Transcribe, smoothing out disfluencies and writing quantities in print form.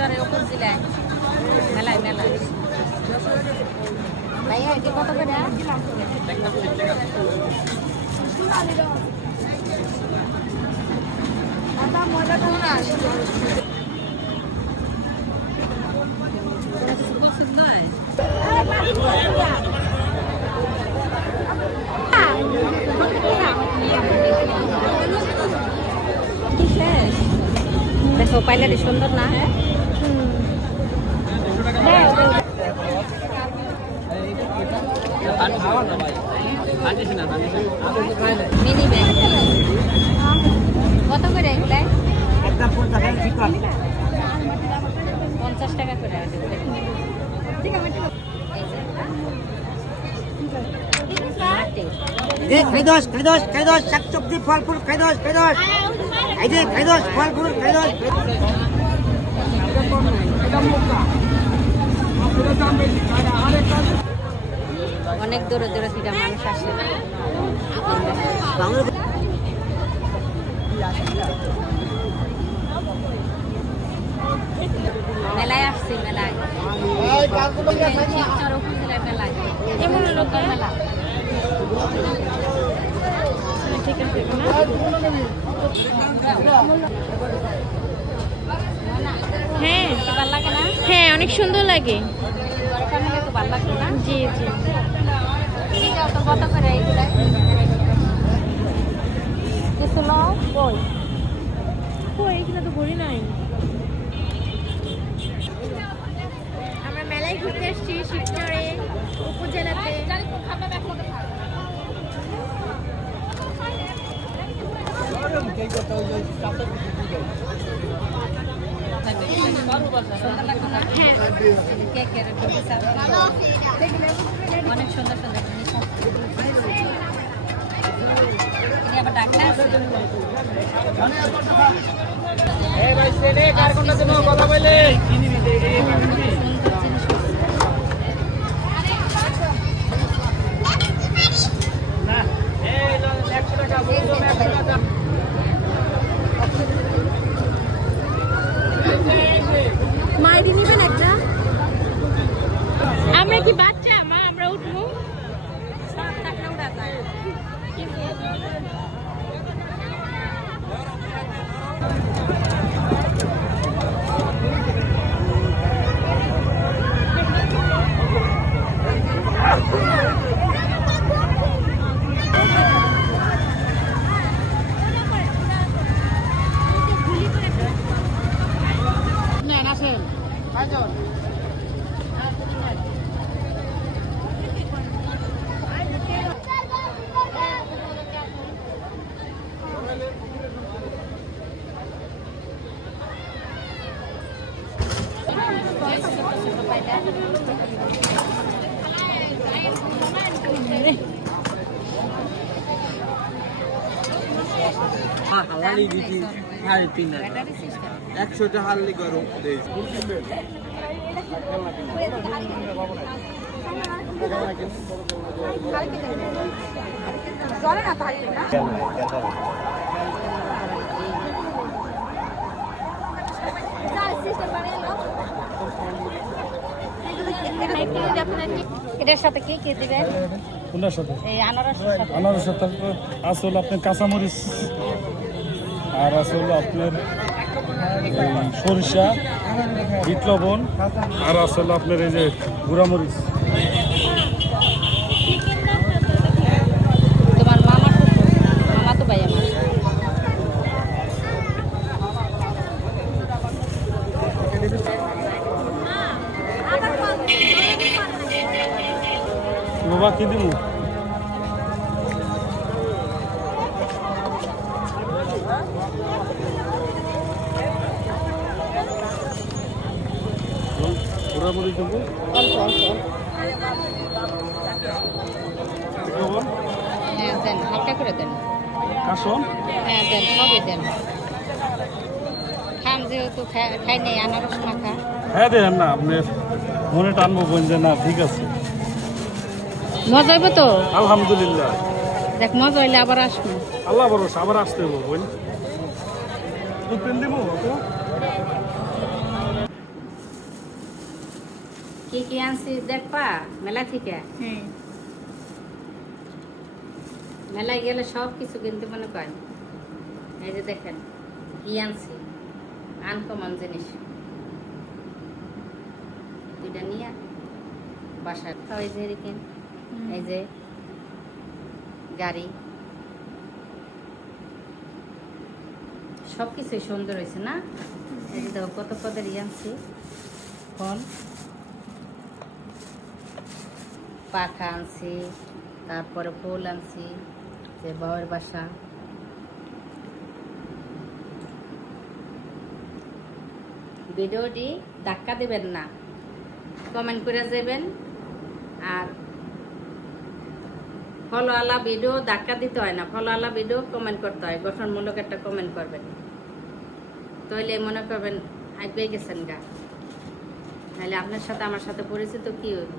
শিলচরে ওপর জেলায় মেলায় মেলায় ভাইয়া এটি কত করে দেখো পাইলারি সুন্দর না হ্যাঁ মিনি ব্যাগ কত করে এগুলাই 50 টাকা করে খাইদোস শাকসবজি ফল ফুল খাইদোস এই যে খাইদোস ফল ফুল খাইদোস অনেক দূরে দূরে থেকে মানুষ আসে মেলায় আসছি মেলায় মেলায় এমন লোকাল মেলা ঠিক আছে হ্যাঁ ভালো লাগে না হ্যাঁ অনেক সুন্দর লাগে তো ভালো লাগবে না জি জি তো কত করে এইগুলো কিছু নাও বই এইগুলো তো ঘুরি নাই আমরা মেলায় ঘুরতে আসছি শিবচরে উপজেলাতে অনেক সুন্দর সুন্দর জিনিস আবার ডাক্তার মাইদি নিবেন একটা আমরা কি বাচ্চা মা আমরা উঠবো হালালি দিছি 3.5 100 টা হাললি করো চলে না ভাই না এটার সাথে কি কি দিবেন কোনটার সাথে এই আনারসের সাথে আনারসের সাথে আছে হলো আপনার কাঁচামরিচ আর আছে হলো আপনার সরিষা বিট লবণ আর আছে হলো আপনার এই যে গুঁড়ামরিচ তোমার মামা তো ভাই আমার বাবা কি দিব গুঁড়ামরিচ দেবো লবণ হ্যাঁ দেন হালকা করে দেন কাসন হ্যাঁ দেন সবই দেন খাম যেহেতু খাই নেই আনারস মাখা হ্যাঁ দেন না আপনার মনে টানবো বোন যে না ঠিক আছে মজা হইব তো আলহামদুলিল্লাহ দেখ মজা হইলে আবার আসবো আল্লাহ ভরসা আবার আসতে হবো বোন দুধ পেন দিব কি আনছি দেখবা মেলা থেকে? হ্যাঁ মেলায় গেলে সব কিছু কিনতে মনে পায়। এই যে দেখেন কি আনছি, আনকমন জিনিস। দুইটা নিয়ে বাসায় এই যে রেখেন, এই যে গাড়ি, সব কিছুই সুন্দর হয়েছে না? এই যে দেখো কত কদের আনছি, ফল, পাখা আনছি, তারপরে ফুল আনছি, যে বউয়ের বাসা। ভিডিওটি ধাক্কা দেবেন না, কমেন্ট করে যাবেন। আর ফলোওয়ালা ভিডিও ধাক্কা দিতে হয় না, ফলোওয়ালা ভিডিও কমেন্ট করতে হয়, গঠনমূলক একটা কমেন্ট করবেন, তাহলে মনে করবেন আগেই গেছেন গা। নাহলে আপনার সাথে আমার সাথে পরিচিত কি হইব।